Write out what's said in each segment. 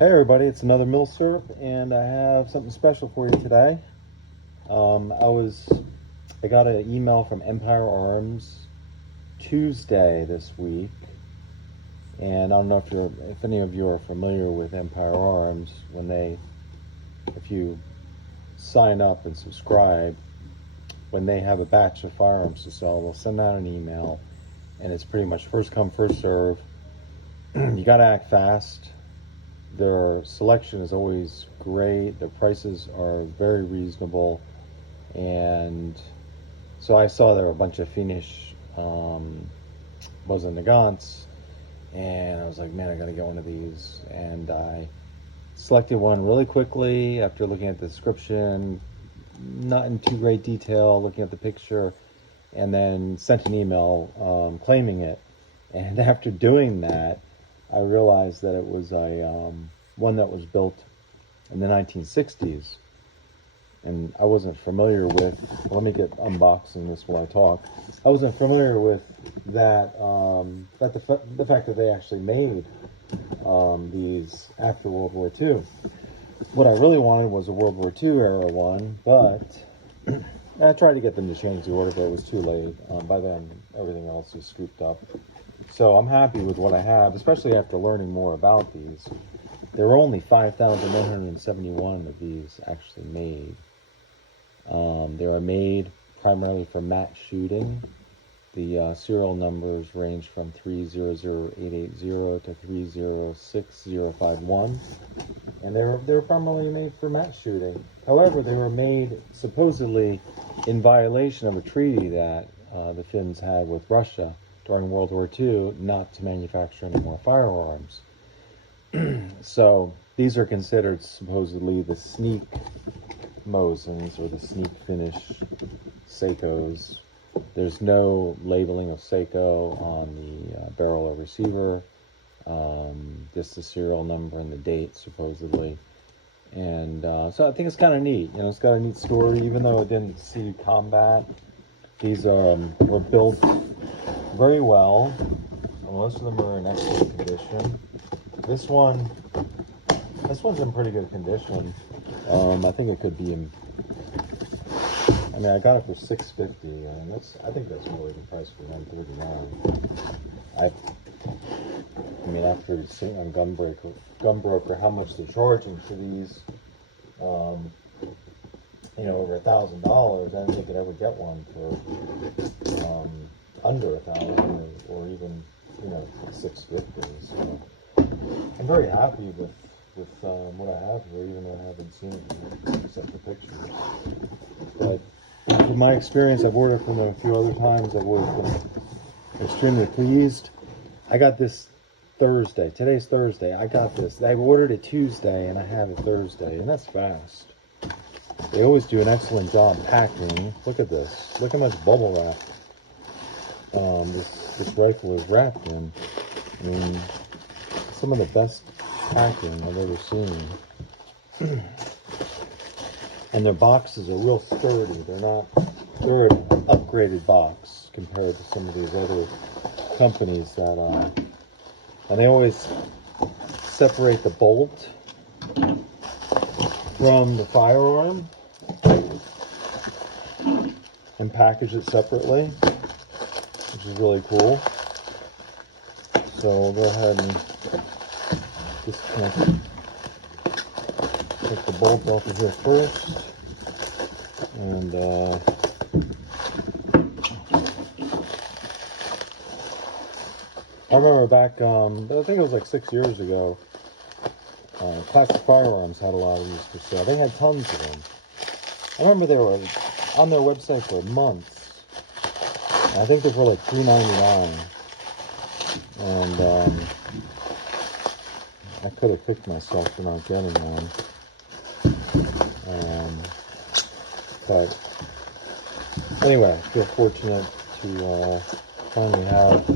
Hey everybody, it's another Milsurp, and I have something special for you today. I got an email from Empire Arms Tuesday this week, and I don't know if any of you are familiar with Empire Arms. If you sign up and subscribe, when they have a batch of firearms to sell, they'll send out an email, and it's pretty much first come, first serve. You got to act fast. Their selection is always great. Their prices are very reasonable. And so I saw there were a bunch of Finnish Mosin Nagants, and I was like, man, I got to get one of these. And I selected one really quickly after looking at the description, not in too great detail, looking at the picture, and then sent an email claiming it. And after doing that, I realized that it was one that was built in the 1960s, and I wasn't familiar with. Let me get unboxing this while I talk. I wasn't familiar with that. The fact that they actually made these after World War II. What I really wanted was a World War II era one, but I tried to get them to change the order, but it was too late. By then, everything else was scooped up. So I'm happy with what I have, especially after learning more about these. There were only 5,171 of these actually made. They are made primarily for matte shooting. The serial numbers range from 300880 to 306051. And they were primarily made for matte shooting. However, they were made supposedly in violation of a treaty that the Finns had with Russia during World War II, not to manufacture any more firearms. So these are considered supposedly the sneak Mosins, or the sneak Finnish Seikos. There's no labeling of Seiko on the barrel or receiver, just the serial number and the date supposedly. And so I think it's kind of neat. It's got a neat story, even though it didn't see combat. These were built very well. Most of them are in excellent condition. This one's in pretty good condition. I think it could be in. I mean, I got it for $650, and I think that's a really good price for $139. I mean, after seeing on Gunbroker how much they're charging for these, over $1,000, I didn't think I'd ever get one for under $1,000 or even $650. So I'm very happy with what I have here, even though I haven't seen it except for pictures. But from my experience, I've ordered from them a few other times. I've ordered from them. Extremely pleased. I got this Thursday. Today's Thursday. I got this. I ordered it Tuesday, and I have it Thursday, and that's fast. They always do an excellent job packing. Look at this. Look how much bubble wrap this rifle is wrapped in. I mean, some of the best packing I've ever seen. And their boxes are real sturdy. They're an upgraded box compared to some of these other companies that, and they always separate the bolt from the firearm and package it separately, which is really cool. So we'll go ahead and take the bolt off of here first. And I remember back, I think it was like 6 years ago, Classic Firearms had a lot of these for sale. They had tons of them. I remember they were on their website for months. I think they were like $3.99. And I could have kicked myself for not getting one. But anyway, I feel fortunate to finally have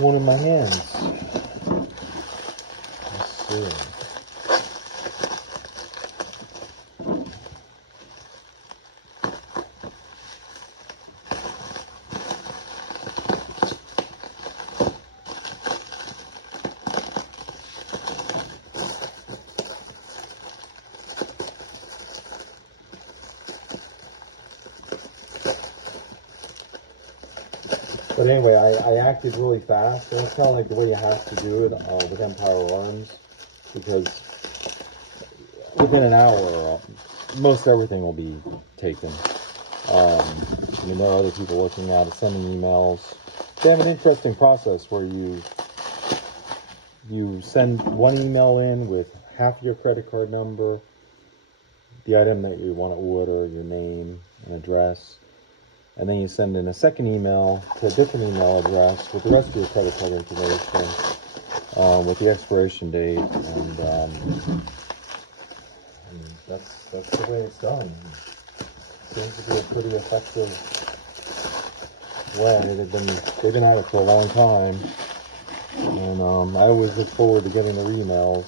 one in my hands. Let's see. But anyway, I acted really fast, and it's kind of like the way you have to do it with Empire Arms, because within an hour, most everything will be taken. I mean, there are other people looking at it, sending emails. They have an interesting process where you send one email in with half your credit card number, the item that you want to order, your name and address, and then you send in a second email to a different email address with the rest of your credit card information, with the expiration date, and that's the way it's done. It seems to be a pretty effective way. They've been at it for a long time, and I always look forward to getting their emails.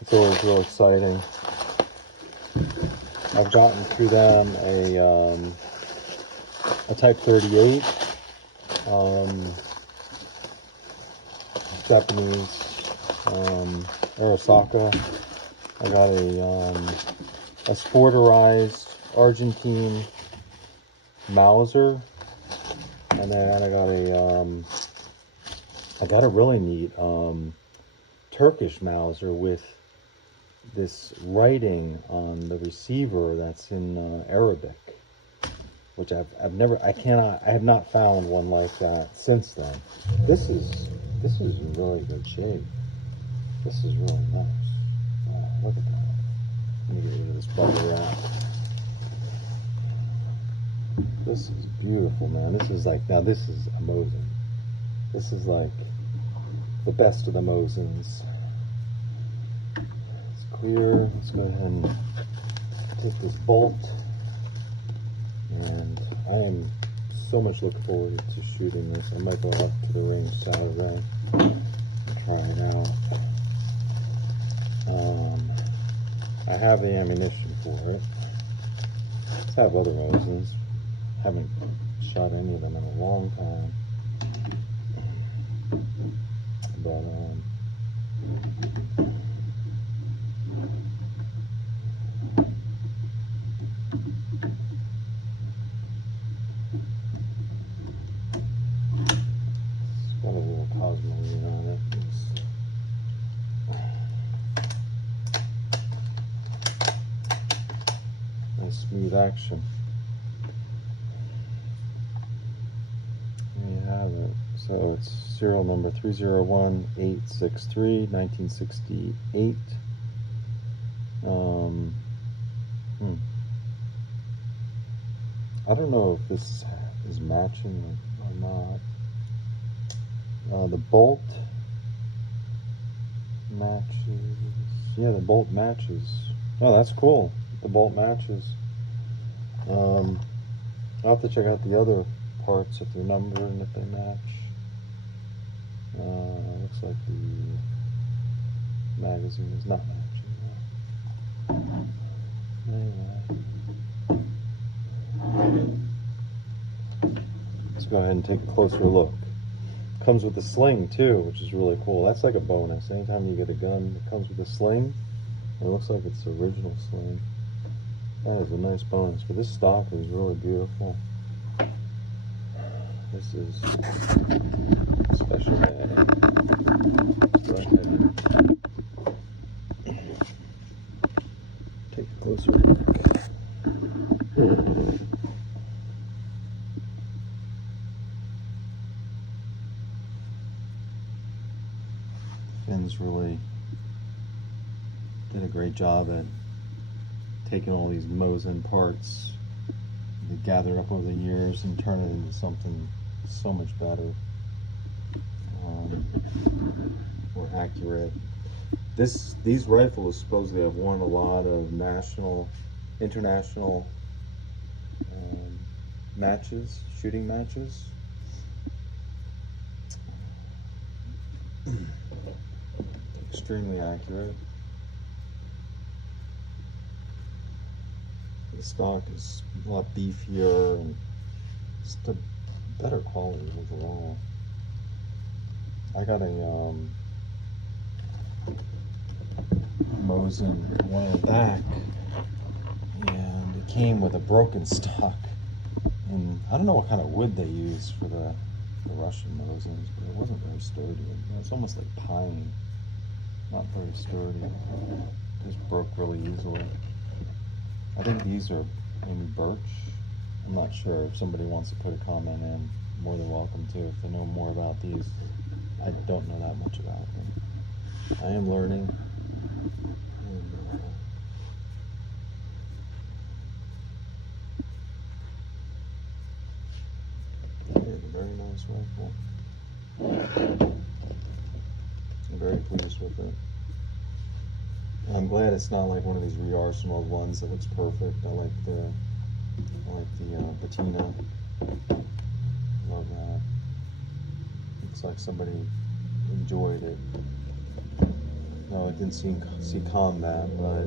It's always real exciting. I've gotten through them a Type 38, Japanese Arasaka. I got a sporterized Argentine Mauser, and then I got a really neat Turkish Mauser with this writing on the receiver that's in Arabic, which I have not found one like that since then. This is in really good shape. This is really nice. Oh, look at that. Let me get rid of this bubble wrap. This is beautiful, man. This is a Mosin. This is like the best of the Mosins. It's clear. Let's go ahead and take this bolt. And I am so much looking forward to shooting this. I might go up to the range Saturday and try it out. I have the ammunition for it. I have other Mosins. Haven't shot any of them in a long time. But it's got a little cosmoline on it. Nice smooth action. There you have it. So it's serial number 301863, 1968. I don't know if this is matching or not. The bolt matches. Yeah, the bolt matches. Oh, that's cool. The bolt matches. I'll have to check out the other parts if they're numbered and if they match. Looks like the magazine is not matching. Anyway. Let's go ahead and take a closer look. Comes with a sling too, which is really cool. That's like a bonus. Anytime you get a gun that comes with a sling, it looks like it's the original sling. That is a nice bonus. But this stock is really beautiful. This is special day. Take a closer look. Finn's really did a great job at taking all these Mosin parts they gathered up over the years and turn it into something so much better, more accurate. These rifles supposedly have won a lot of international matches, shooting matches. Extremely accurate. The stock is a lot beefier and just a better quality overall. I got a Mosin one in the back, and it came with a broken stock And I don't know what kind of wood they use for the Russian Mosins, but it wasn't very sturdy. It's almost like pine, not very sturdy. Just broke really easily. I think these are maybe birch. I'm not sure. If somebody wants to put a comment in, more than welcome to. If they know more about these, I don't know that much about them. I am learning. And, it's a very nice rifle. I'm very pleased with it. And I'm glad it's not like one of these re-arsenal ones that looks perfect. I like the patina. Love that. Looks like somebody enjoyed it. No, I didn't see combat, but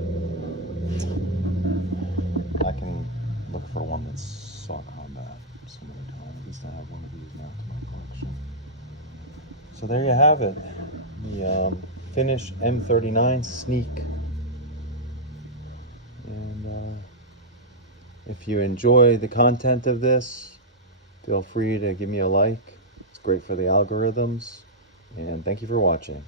I can look for one that saw combat some other time. At least I have one of these now to my collection. So there you have it. The Finnish M39 Sneak. And if you enjoy the content of this, feel free to give me a like. It's great for the algorithms. And thank you for watching.